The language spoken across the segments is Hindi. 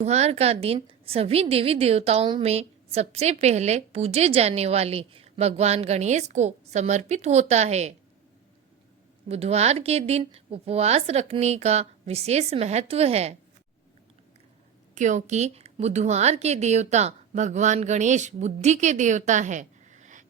बुधवार का दिन सभी देवी देवताओं में सबसे पहले पूजे जाने वाली भगवान गणेश को समर्पित होता है। बुधवार के दिन उपवास रखने का विशेष महत्व है, क्योंकि बुधवार के देवता भगवान गणेश बुद्धि के देवता है।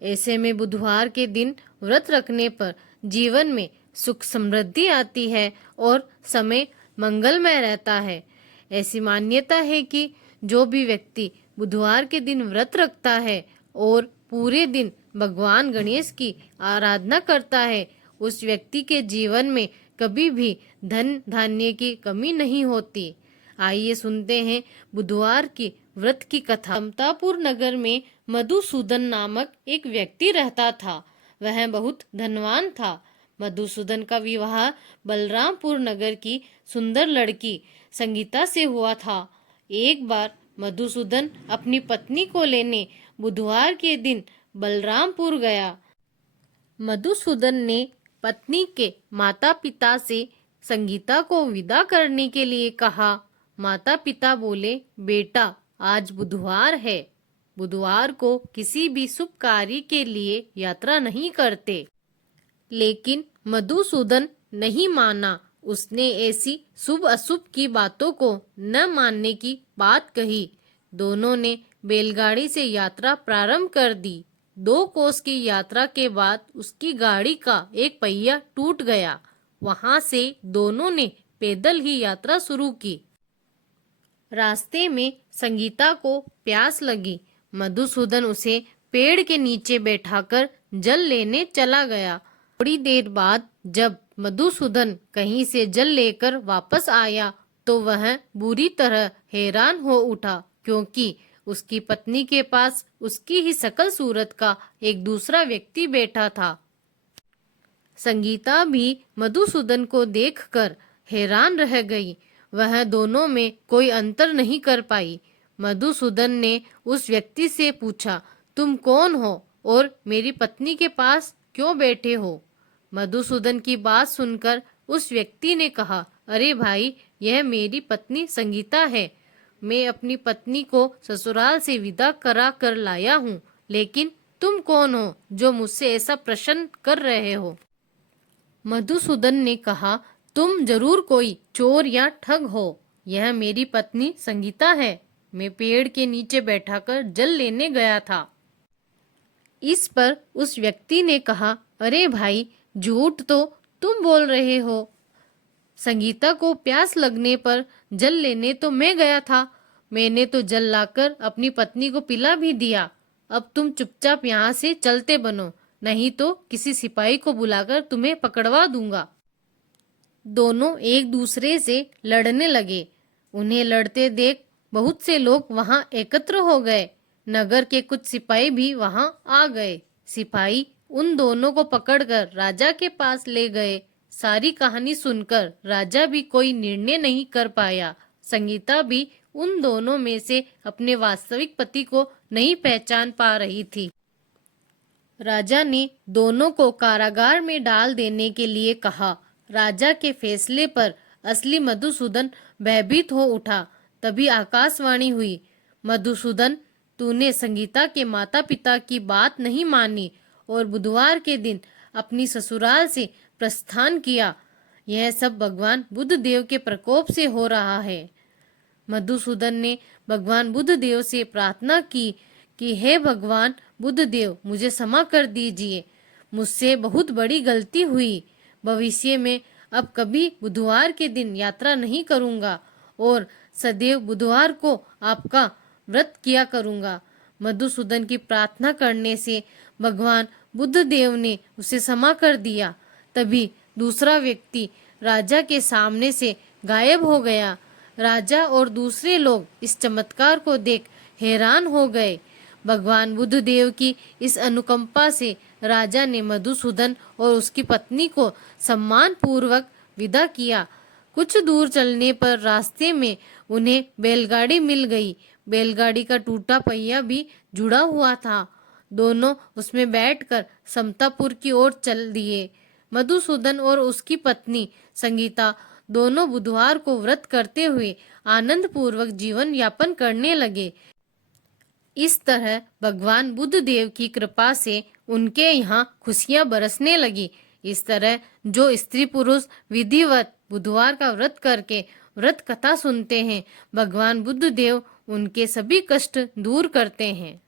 ऐसे में बुधवार के दिन व्रत रखने पर जीवन में सुख समृद्धि आती है और समय मंगलमय रहता है। ऐसी मान्यता है कि जो भी व्यक्ति बुधवार के दिन व्रत रखता है और पूरे दिन भगवान गणेश की आराधना करता है, उस व्यक्ति के जीवन में कभी भी धन धान्य की कमी नहीं होती। आइए सुनते हैं बुधवार की व्रत की कथा। समतापुर नगर में मधुसूदन नामक एक व्यक्ति रहता था। वह बहुत धनवान था। मधुसूदन का विवाह बलरामपुर नगर की सुंदर लड़की संगीता से हुआ था। एक बार मधुसूदन अपनी पत्नी को लेने बुधवार के दिन बलरामपुर गया। मधुसूदन ने पत्नी के माता पिता से संगीता को विदा करने के लिए कहा। माता पिता बोले, बेटा आज बुधवार है, बुधवार को किसी भी शुभ कार्य के लिए यात्रा नहीं करते। लेकिन मधुसूदन नहीं माना। उसने ऐसी शुभ अशुभ की बातों को न मानने की बात कही। दोनों ने बैलगाड़ी से यात्रा प्रारंभ कर दी। 2 कोस की यात्रा के बाद उसकी गाड़ी का एक पहिया टूट गया। वहां से दोनों ने पैदल ही यात्रा शुरू की। रास्ते में संगीता को प्यास लगी। मधुसूदन उसे पेड़ के नीचे बैठाकर जल लेने चला गया। थोड़ी देर बाद जब मधुसूदन कहीं से जल लेकर वापस आया तो वह बुरी तरह हैरान हो उठा, क्योंकि उसकी पत्नी के पास उसकी ही शकल सूरत का एक दूसरा व्यक्ति बैठा था। संगीता भी मधुसूदन को देखकर हैरान रह गई। वह दोनों में कोई अंतर नहीं कर पाई। मधुसूदन ने उस व्यक्ति से पूछा, तुम कौन हो और मेरी पत्नी के पास क्यों बैठे हो? मधुसूदन की बात सुनकर उस व्यक्ति ने कहा, अरे भाई, यह मेरी पत्नी संगीता है। मैं अपनी पत्नी को ससुराल से विदा करा कर लाया हूँ। लेकिन तुम कौन हो जो मुझसे ऐसा प्रश्न कर रहे हो? मधुसूदन ने कहा, तुम जरूर कोई चोर या ठग हो। यह मेरी पत्नी संगीता है। मैं पेड़ के नीचे बैठाकर जल लेने गया था। इस पर उस व्यक्ति ने कहा, अरे भाई, झूठ तो तुम बोल रहे हो। संगीता को प्यास लगने पर जल लेने तो मैं गया था। मैंने तो जल लाकर अपनी पत्नी को पिला भी दिया। अब तुम चुपचाप यहाँ से चलते बनो, नहीं तो किसी सिपाही को बुलाकर तुम्हें पकड़वा दूंगा। दोनों एक दूसरे से लड़ने लगे। उन्हें लड़ते देख बहुत से लोग वहां एकत्र हो गए। नगर के कुछ सिपाही भी वहां आ गए। सिपाही उन दोनों को पकड़कर राजा के पास ले गए। सारी कहानी सुनकर राजा भी कोई निर्णय नहीं कर पाया। संगीता भी उन दोनों में से अपने वास्तविक पति को नहीं पहचान पा रही थी। राजा ने दोनों को कारागार में डाल देने के लिए कहा। राजा के फैसले पर असली मधुसूदन भयभीत हो उठा। तभी आकाशवाणी हुई, मधुसूदन, तूने संगीता के माता पिता की बात नहीं मानी और बुधवार के दिन अपनी ससुराल से प्रस्थान किया। यह सब भगवान बुद्ध देव के प्रकोप से हो रहा है। मधुसूदन ने भगवान बुद्ध देव से प्रार्थना की कि हे भगवान बुद्ध देव, मुझे क्षमा कर दीजिए। मुझसे बहुत बड़ी गलती हुई। भविष्य में अब कभी बुधवार के दिन यात्रा नहीं करूंगा और सदैव बुधवार को आपका व्रत किया करूंगा। मधुसूदन की प्रार्थना करने से भगवान बुद्ध देव ने उसे क्षमा कर दिया। तभी दूसरा व्यक्ति राजा के सामने से गायब हो गया। राजा और दूसरे लोग इस चमत्कार को देख हैरान हो गए। भगवान बुद्ध देव की इस अनुकंपा से राजा ने मधुसूदन और उसकी पत्नी को सम्मान पूर्वक विदा किया। कुछ दूर चलने पर रास्ते में उन्हें बैलगाड़ी मिल गई। बैलगाड़ी का टूटा पहिया भी जुड़ा हुआ था। दोनों उसमें बैठकर समतापुर की ओर चल दिए। मधुसूदन और उसकी पत्नी संगीता दोनों बुधवार को व्रत करते हुए आनंद पूर्वक जीवन यापन करने लगे। इस तरह भगवान बुद्ध देव की कृपा से उनके यहाँ खुशियां बरसने लगी। इस तरह जो स्त्री पुरुष विधिवत बुधवार का व्रत करके व्रत कथा सुनते हैं, भगवान बुद्ध देव उनके सभी कष्ट दूर करते हैं।